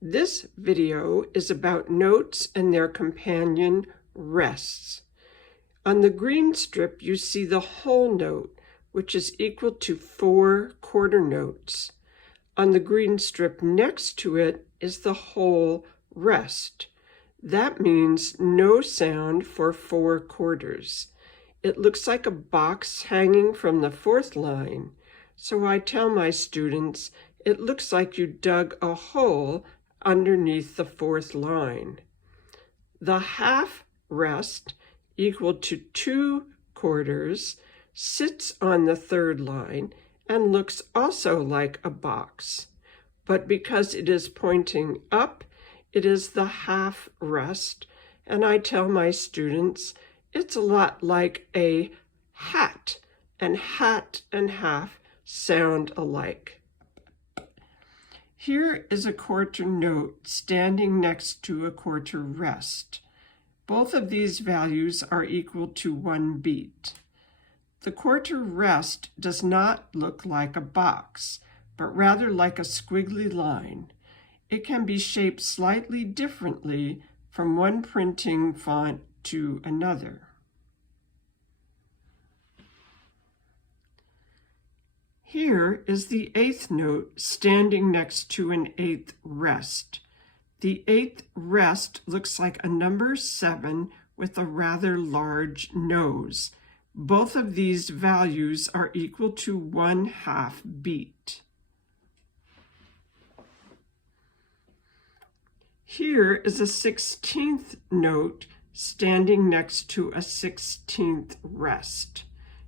This video is about notes and their companion rests. On the green strip, you see the whole note, which is equal to 4 quarter notes. On the green strip next to it is the whole rest. That means no sound for 4 quarters. It looks like a box hanging from the 4th line. So I tell my students, it looks like you dug a hole underneath the 4th line. The half rest, equal to 2 quarters, sits on the 3rd line and looks also like a box. But because it is pointing up, it is the half rest, and I tell my students it's a lot like a hat, and hat and half sound alike. Here is a quarter note standing next to a quarter rest. Both of these values are equal to 1 beat. The quarter rest does not look like a box, but rather like a squiggly line. It can be shaped slightly differently from one printing font to another. Here is the 8th note standing next to an 8th rest. The 8th rest looks like a number 7 with a rather large nose. Both of these values are equal to 1/2 beat. Here is a 16th note standing next to a 16th rest.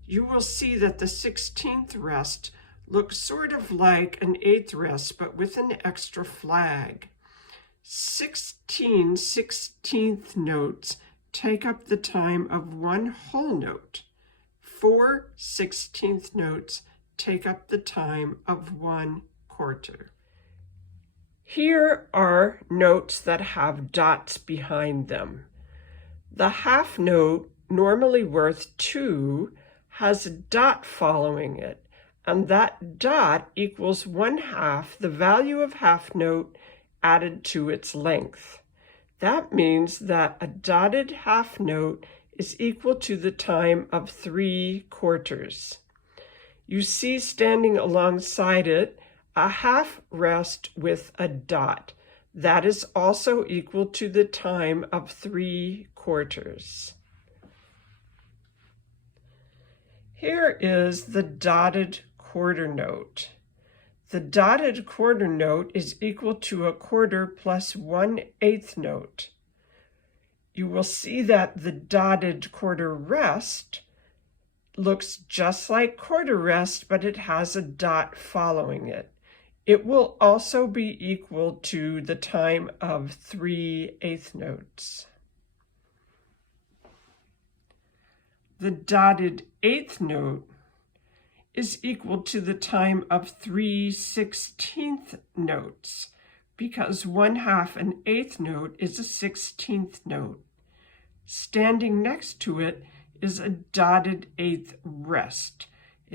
You will see that the 16th rest looks sort of like an 8th rest, but with an extra flag. 16 16th notes take up the time of 1 whole note. 4 16th notes take up the time of 1 quarter. Here are notes that have dots behind them. The half note, normally worth 2, has a dot following it, and that dot equals 1/2 the value of half note added to its length. That means that a dotted half note is equal to the time of 3 quarters. You see standing alongside it a half rest with a dot. That is also equal to the time of 3 quarters. Here is the dotted quarter note. The dotted quarter note is equal to a quarter plus 1/8 note. You will see that the dotted quarter rest looks just like quarter rest, but it has a dot following it. It will also be equal to the time of 3/8 notes. The dotted 8th note is equal to the time of 3/16 notes, because 1/2 an 8th note is a 16th note. Standing next to it is a dotted 8th rest.